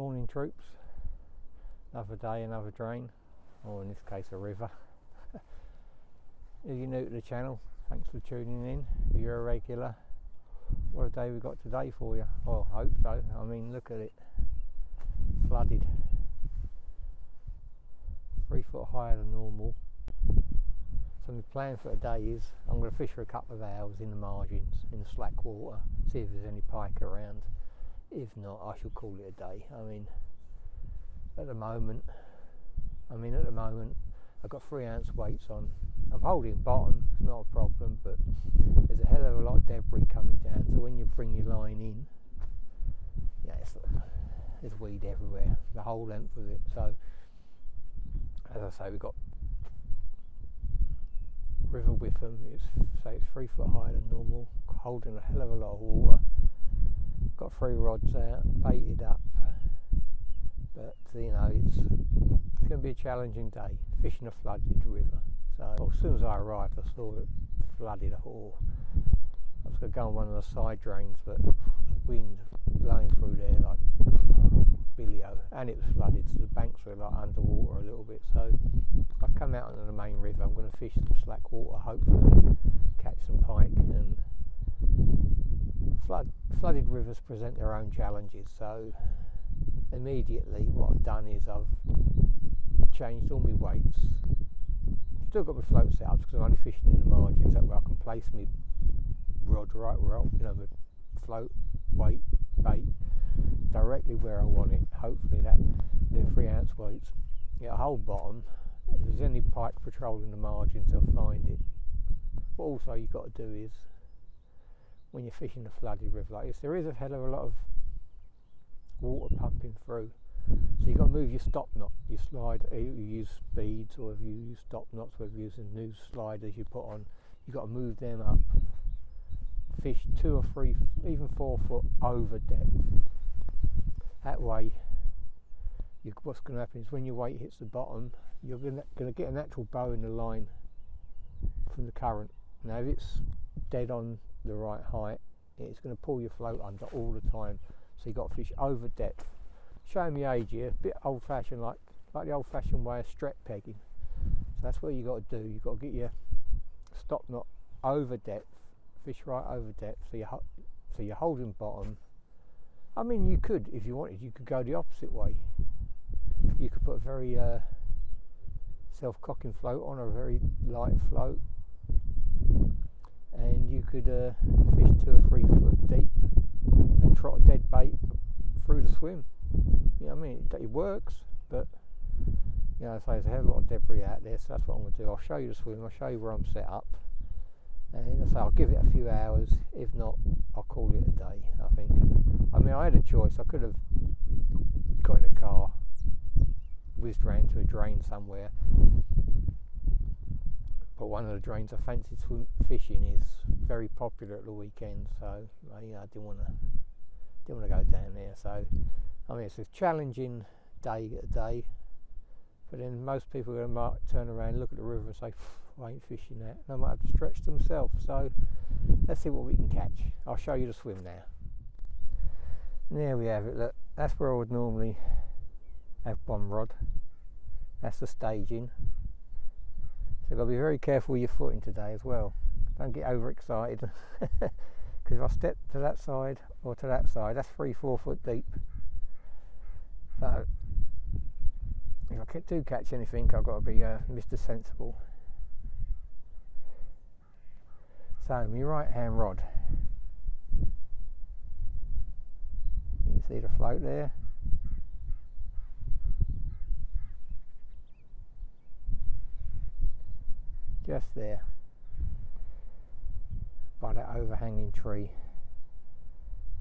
Morning troops, another day, another drain, or in this case a river. If you're new to the channel, thanks for tuning in. If you're a regular, what a day we got today for you. Well, I hope so. I mean, look at it, flooded, 3 foot higher than normal. So my plan for today is I'm going to fish for a couple of hours in the margins, in the slack water, see if there's any pike around. If not, I shall call it a day. I mean, at the moment I've got 3 ounce weights on. I'm holding bottom, it's not a problem, but there's a hell of a lot of debris coming down, so when you bring your line in, yeah, there's weed everywhere, the whole length of it. So as I say, we've got River Witham, it's 3 foot higher than normal, holding a hell of a lot of water. Got 3 rods out, baited up, but you know, it's going to be a challenging day fishing a flooded river. So well, as soon as I arrived, I saw it flooded. Oh, I was going to go on one of the side drains, but the wind blowing through there like billio, and it was flooded, so the banks were like underwater a little bit. So I've come out onto the main river. I'm going to fish some slack water, hopefully catch some pike. And flooded rivers present their own challenges, so immediately what I've done is I've changed all my weights. Still got my float set up because I'm only fishing in the margins, that way I can place my rod right where I, my float, weight, bait directly where I want it. Hopefully that with 3 ounce weights, get a whole bottom. If there's any pike patrolling the margins, I'll find it. What also you've got to do is, when you're fishing a flooded river like this, there is a hell of a lot of water pumping through, so you've got to move your stop knot, your slide. You use speeds, or if you use stop knots, whether you're using new sliders you put on, you've got to move them up, fish 2 or 3, even 4 foot over depth. That way what's going to happen is when your weight hits the bottom, you're going to get a natural bow in the line from the current. Now if it's dead on the right height, it's going to pull your float under all the time, so you've got to fish over depth. Showing me age here, a bit old fashioned, like the old fashioned way of strep pegging. So that's what you've got to do. You've got to get your stop knot over depth, fish right over depth, so you're holding bottom. I mean, you could, if you wanted, you could go the opposite way. You could put a very self-cocking float on, or a very light float, and you could fish 2 or 3 foot deep and trot a dead bait through the swim. You know what I mean? It works, but you know, so there's a hell of a lot of debris out there, so that's what I'm going to do. I'll show you the swim, I'll show you where I'm set up, and so I'll give it a few hours. If not, I'll call it a day, I think. I mean, I had a choice. I could have got in a car, whizzed round to a drain somewhere, but one of the drains I fancied fishing is very popular at the weekend, so you know, I didn't want to go down there. So I mean, it's a challenging day, but then most people are going to turn around, look at the river and say, I ain't fishing that, and they might have to stretch themselves. So let's see what we can catch. I'll show you the swim now. And there we have it. Look, that's where I would normally have one rod. That's the staging. So you've got to be very careful with your footing today as well. Don't get overexcited, because if I step to that side or to that side, that's 3-4 foot deep. So if I do catch anything, I've got to be Mr. Sensible. So my right hand rod, you can see the float there. Just there, by that overhanging tree.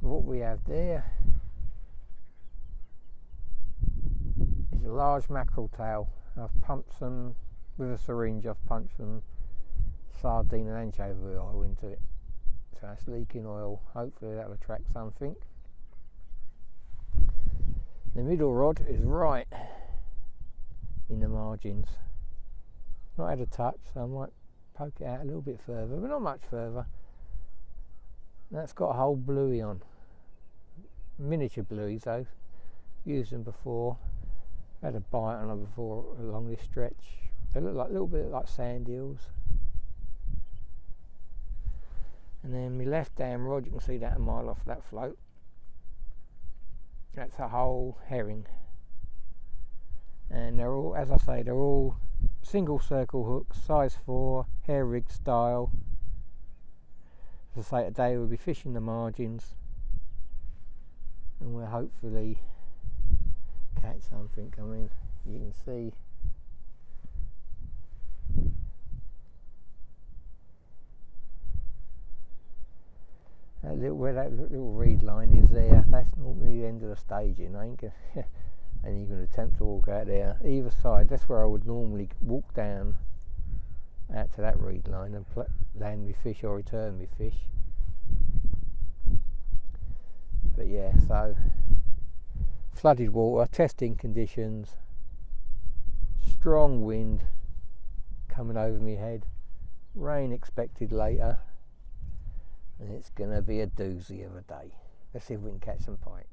What we have there is a large mackerel tail. I've pumped some, with a syringe, I've pumped some sardine and anchovy oil into it. So that's leaking oil. Hopefully that'll attract something. The middle rod is right in the margins. Not had a touch, so I might poke it out a little bit further, but not much further. That's got a whole bluey on. Miniature blueys though. used them before. Had a bite on them before along this stretch. They look like a little bit like sand eels. And then my left hand rod, you can see that a mile off that float. That's a whole herring. And they're all, as I say, they're all single circle hooks, size 4, hair rig style. As I say, today we'll be fishing the margins, and we'll hopefully catch something. I mean, you can see that little, where that little reed line is there, that's normally the end of the staging. I ain't gonna and you can attempt to walk out there either side. That's where I would normally walk down out to that reed line and land me fish or return me fish. But yeah, so flooded water, testing conditions, strong wind coming over my head, rain expected later, and it's gonna be a doozy of a day. Let's see if we can catch some pike.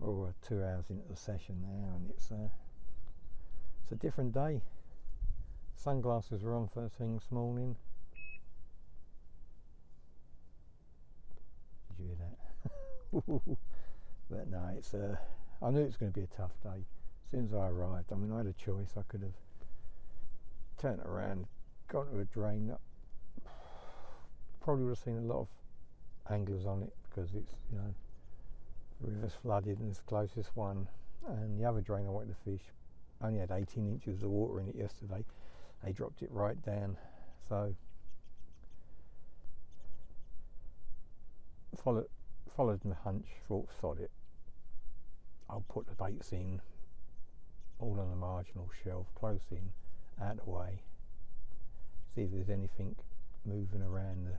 We're 2 hours into the session now, and it's a different day. Sunglasses were on first thing this morning. Did you hear that? But no, it's I knew it was going to be a tough day as soon as I arrived. I mean, I had a choice. I could have turned around, gone to a drain. Probably would have seen a lot of anglers on it, because it's, you know, the river's flooded and it's the closest one. And the other drain I wanted to fish only had 18 inches of water in it yesterday. They dropped it right down, so followed my hunch, thought sod it, I'll put the baits in all on the marginal shelf, close in, out of the way, see if there's anything moving around the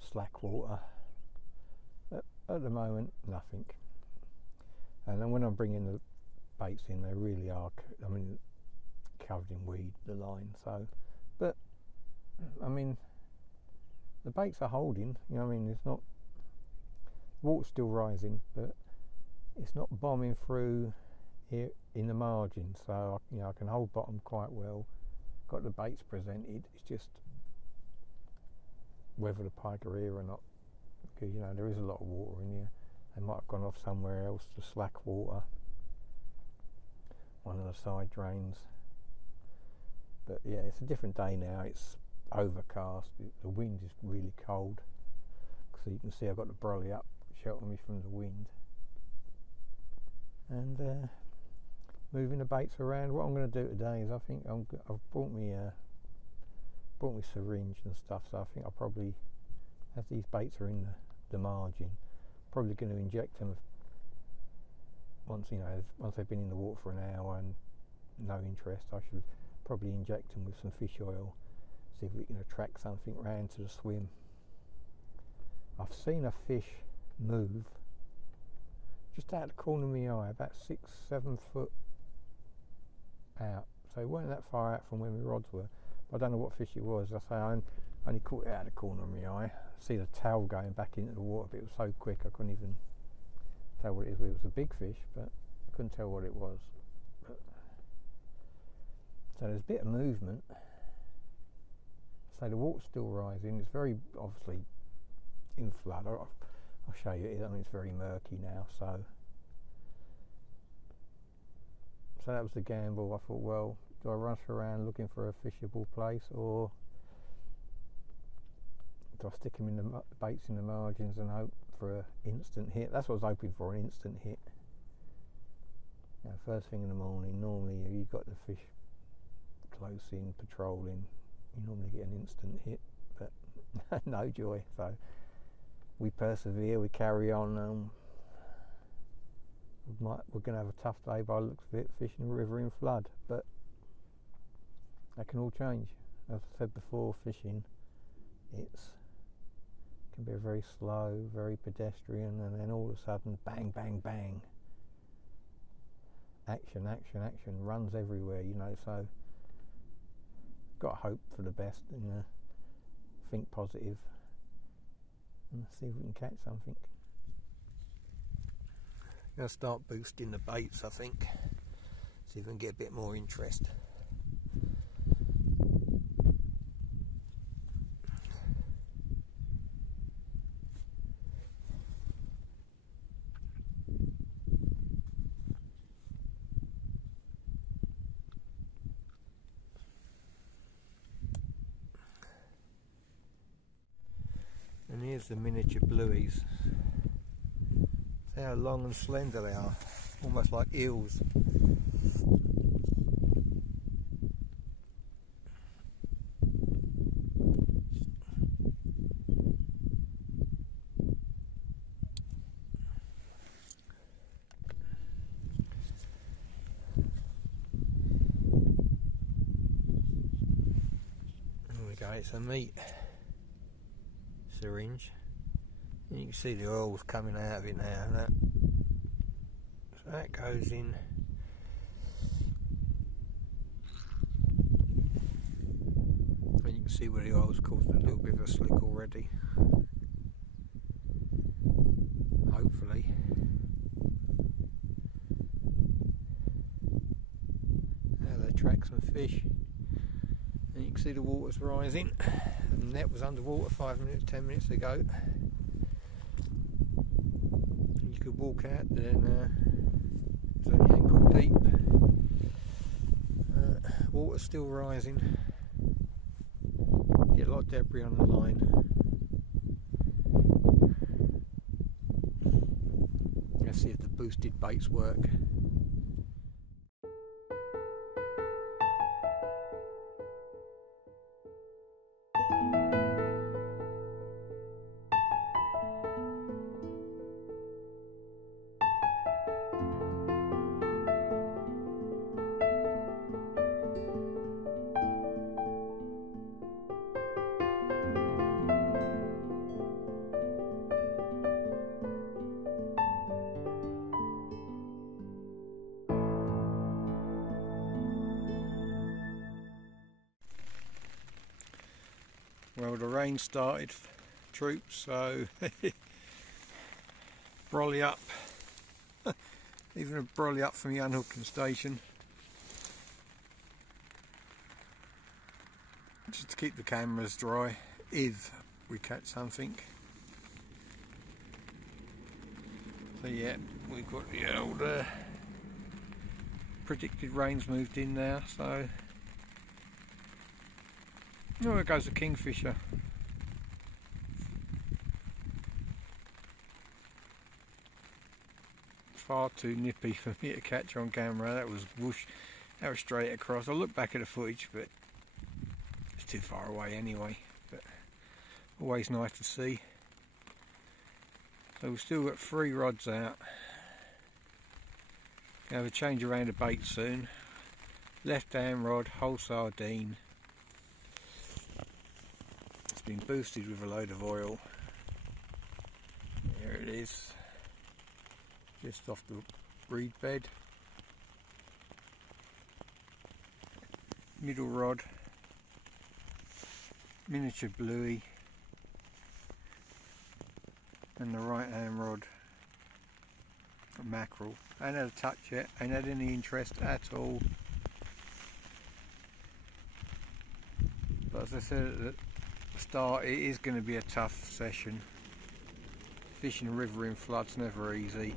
slack water. At the moment, nothing. And then when I'm bringing the baits in, they really are, I mean, covered in weed, the line. So, but I mean, the baits are holding, you know what I mean, it's not, water's still rising, but it's not bombing through here in the margin, so you know, I can hold bottom quite well, got the baits presented. It's just whether the pike are here or not, because you know there is a lot of water in here. They might have gone off somewhere else to slack water, one of the side drains. But yeah, it's a different day now. It's overcast, the wind is really cold, so you can see I've got the brolly up, sheltering me from the wind, and moving the baits around. What I'm going to do today is, I think I've brought me syringe and stuff, so I think I'll probably, as these baits are in the margin, probably going to inject them once, you know, once they've been in the water for an hour and no interest. I should probably inject them with some fish oil, see if we can attract something round to the swim. I've seen a fish move just out of the corner of my eye, about 6-7 foot out, so it weren't that far out from where my rods were. I don't know what fish it was. I say I only caught it out of the corner of my eye. See the tail going back into the water, but it was so quick I couldn't even tell what it is. It was a big fish, but I couldn't tell what it was. But, so there's a bit of movement. So the water's still rising. It's very obviously in flood. I'll show you it. I mean, it's very murky now. So that was the gamble. I thought, well, do I rush around looking for a fishable place, or Do I stick them in the baits in the margins and hope for an instant hit? That's what I was hoping for, an instant hit. Now, first thing in the morning, normally you've got the fish close in, patrolling, you normally get an instant hit, but no joy. So we persevere, we carry on. We're going to have a tough day by the looks of it, fishing the river in flood, but that can all change. As I said before, fishing, can be very slow, very pedestrian, and then all of a sudden, bang, bang, bang. Action, action, action, runs everywhere, you know, so got hope for the best and think positive and see if we can catch something. Gonna start boosting the baits, I think, see if we can get a bit more interest. And here's the miniature blueies. See how long and slender they are, almost like eels. There we go, it's a meat syringe. And you can see the oil's coming out of it now. So that goes in. And you can see where the oil's caused a little bit of a slick already. Hopefully. Now they track some fish. And you can see the water's rising. The net was underwater 5 minutes, 10 minutes ago. You could walk out there, it's only ankle deep. Water's still rising. Get a lot of debris on the line. Let's see if the boosted baits work. Well, the rain started, troops, so brolly up, even a brolly up from the unhooking station, just to keep the cameras dry if we catch something. So yeah, we've got the old predicted rains moved in now, so oh, there goes the kingfisher. Far too nippy for me to catch on camera. That was whoosh, that was straight across. I'll look back at the footage, but it's too far away anyway. But always nice to see. So we've still got 3 rods out. Gonna have a change around the bait soon. Left hand rod, whole sardine. Been boosted with a load of oil. There it is, just off the reed bed. Middle rod, miniature bluey, and the right hand rod, a mackerel. I ain't had a touch yet, ain't had any interest at all. But as I said at the start, it is going to be a tough session. Fishing a river in flood's never easy,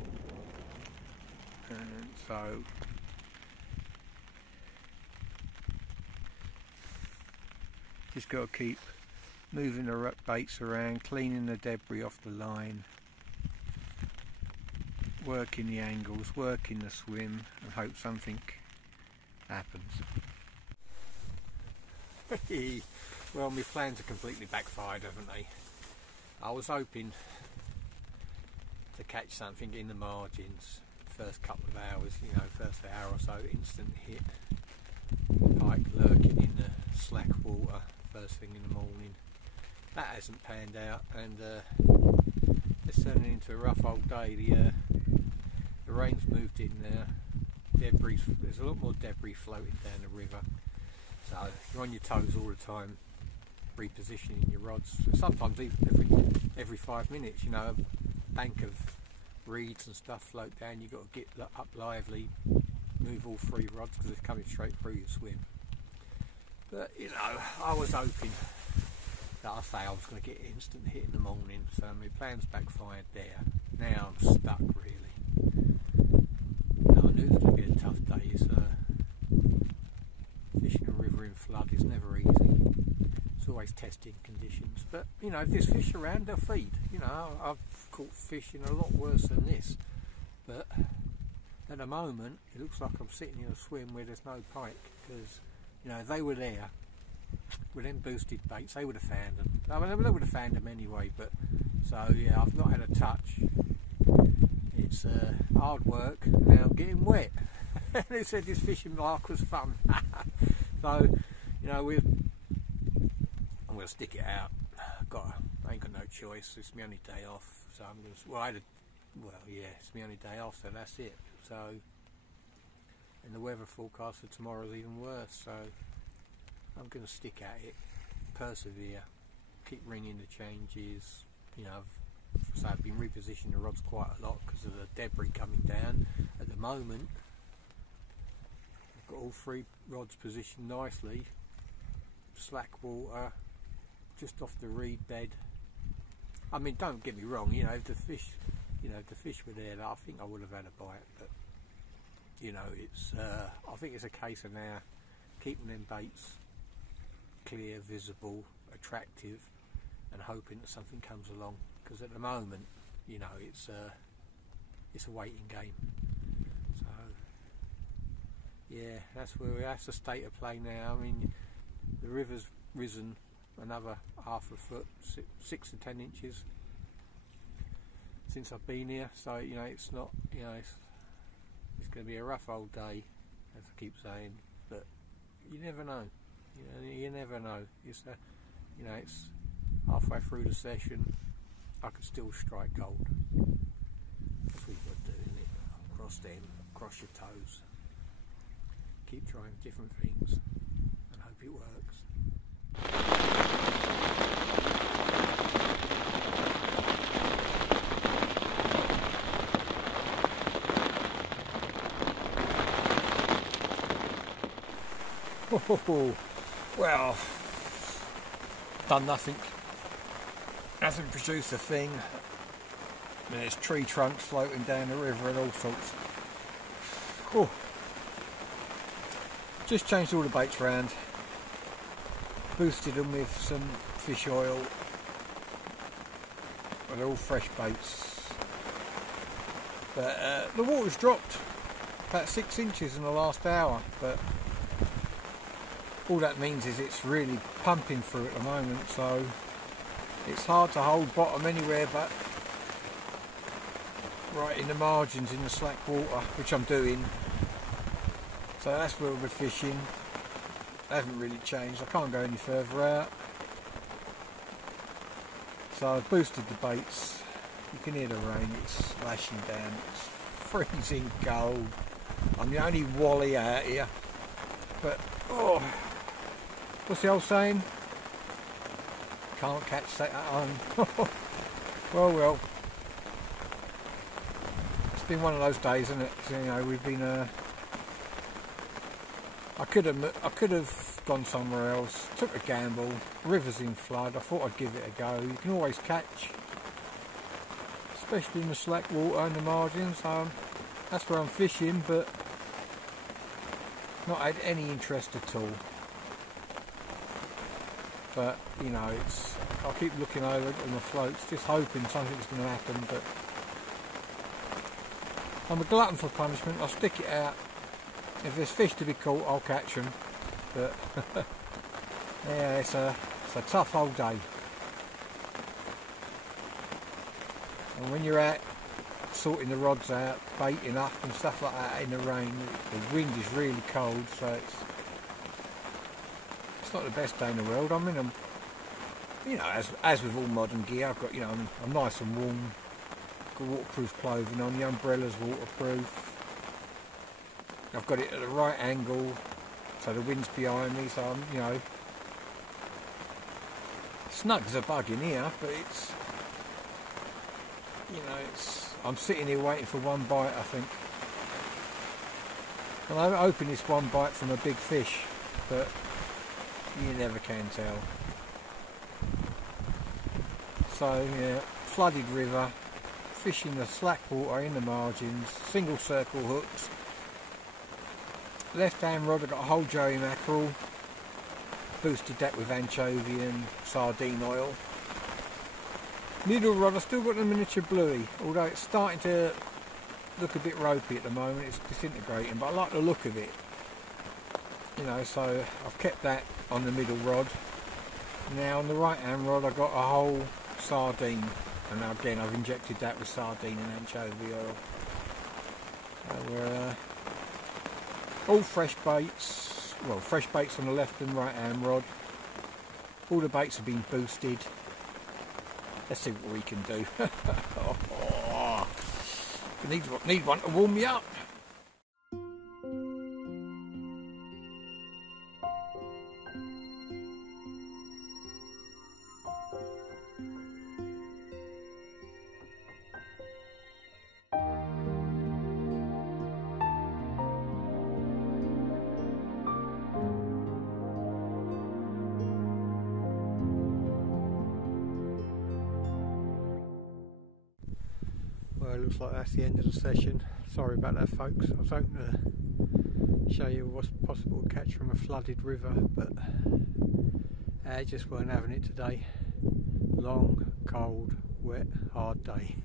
and so just got to keep moving the baits around, cleaning the debris off the line, working the angles, working the swim, and hope something happens. Well, my plans are completely backfired, haven't they? I was hoping to catch something in the margins first couple of hours, you know, first hour or so, instant hit, pike lurking in the slack water first thing in the morning. That hasn't panned out, and it's turning into a rough old day. The rain's moved in now, debris, there's a lot more debris floating down the river, so you're on your toes all the time, repositioning your rods, sometimes even every 5 minutes, you know, a bank of reeds and stuff float down, you've got to get up lively, move all 3 rods because it's coming straight through your swim. But you know, I was hoping that I was going to get instant hit in the morning, so my plans backfired there. Now I'm stuck really. Now, I knew that it would be a tough day. Fishing a river in flood is never easy. It's always testing conditions, but you know, if there's fish around, they'll feed. You know, I've caught fish in a lot worse than this, but at the moment it looks like I'm sitting in a swim where there's no pike, because you know, if they were there with them boosted baits, they would have found them. I mean, they would have found them anyway, but so yeah, I've not had a touch. It's hard work, now I'm getting wet. They said this fishing lark was fun. So, you know, I'm going to stick it out. I ain't got no choice. It's my only day off, so I'm going to. It's my only day off, so that's it. So, and the weather forecast for tomorrow is even worse. So, I'm going to stick at it, persevere, keep ringing the changes. You know, I've been repositioning the rods quite a lot because of the debris coming down. At the moment, I've got all 3 rods positioned nicely. Slack water, just off the reed bed. I mean, don't get me wrong. You know, if the fish were there, I think I would have had a bite. But you know, it's. I think it's a case of now keeping them baits clear, visible, attractive, and hoping that something comes along. Because at the moment, you know, it's a waiting game. So yeah, that's the state of play now. I mean, the river's risen another half a foot, 6 to 10 inches since I've been here. So you know, it's not, you know, it's going to be a rough old day, as I keep saying. But you never know. You never know. It's you know, it's halfway through the session. I could still strike gold. That's what you've got to do, isn't it? Cross them, cross your toes. Keep trying different things and hope it works. Oh, well, done nothing. Hasn't produced a thing. There's tree trunks floating down the river and all sorts. Oh. Just changed all the baits around. Boosted them with some fish oil. Well, they're all fresh baits. But the water's dropped about 6 inches in the last hour. But all that means is it's really pumping through at the moment. So it's hard to hold bottom anywhere but right in the margins in the slack water, which I'm doing. So that's where we're fishing. They haven't really changed. I can't go any further out. So I've boosted the baits. You can hear the rain, it's splashing down. It's freezing cold. I'm the only wally out here. But, oh, what's the old saying? Can't catch that on. Well. It's been one of those days, isn't it? So, you know, we've been. I could have gone somewhere else. Took a gamble. River's in flood. I thought I'd give it a go. You can always catch, especially in the slack water and the margins. That's where I'm fishing, but not had any interest at all. but you know, I keep looking over at my floats, just hoping something's going to happen. But I'm a glutton for punishment. I'll stick it out. If there's fish to be caught, I'll catch them. But yeah, it's a tough old day. And when you're out sorting the rods out, baiting up and stuff like that in the rain, the wind is really cold, so it's not the best day in the world. I mean, you know, as with all modern gear, I've got, you know, I'm nice and warm, got waterproof clothing on, the umbrella's waterproof, I've got it at the right angle, so the wind's behind me, so I'm, you know, snug as a bug in here, but it's, you know, I'm sitting here waiting for one bite, I think. And I'm hoping it's one bite from a big fish, but you never can tell. So yeah, flooded river, fish in the slack water, in the margins, single circle hooks. Left hand rod, I've got a whole Joey mackerel, boosted that with anchovy and sardine oil. Middle rod, I've still got the miniature bluey, although it's starting to look a bit ropey at the moment, it's disintegrating, but I like the look of it. You know, so I've kept that on the middle rod. Now on the right hand rod I've got a whole sardine, and again I've injected that with sardine and anchovy oil. So, all fresh baits, well, fresh baits on the left and right hand rod. All the baits have been boosted. Let's see what we can do. Need one to warm me up. Well, it looks like that's the end of the session. Sorry about that, folks. I was hoping to show you what's possible to catch from a flooded river, but I just weren't having it today. Long, cold, wet, hard day.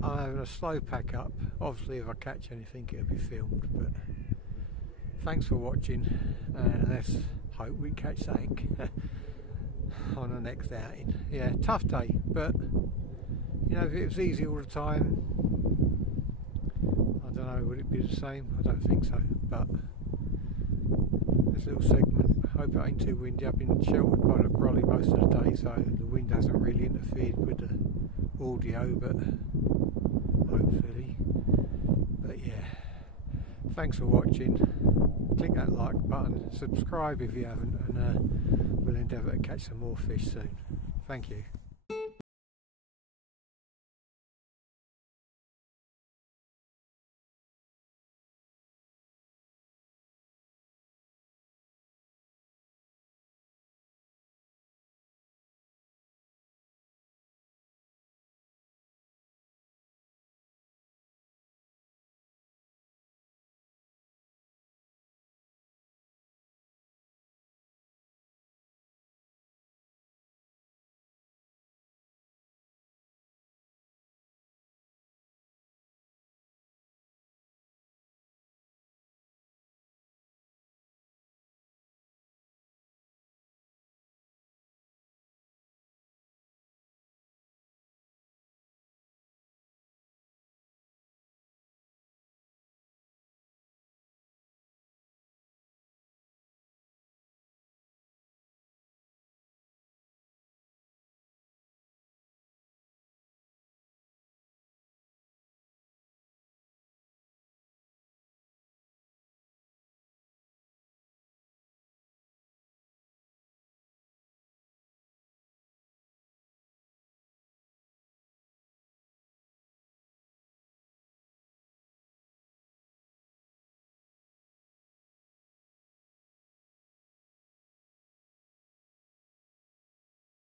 I'm having a slow pack up. Obviously if I catch anything it'll be filmed, but thanks for watching, and let's hope we catch something on the next outing. Yeah, tough day, but you know, if it was easy all the time, I don't know, would it be the same? I don't think so, but this little segment, I hope it ain't too windy. I've been sheltered by the brolly most of the day, so the wind hasn't really interfered with the audio, but hopefully. But yeah, thanks for watching. Click that like button, subscribe if you haven't, and we'll endeavour to catch some more fish soon. Thank you.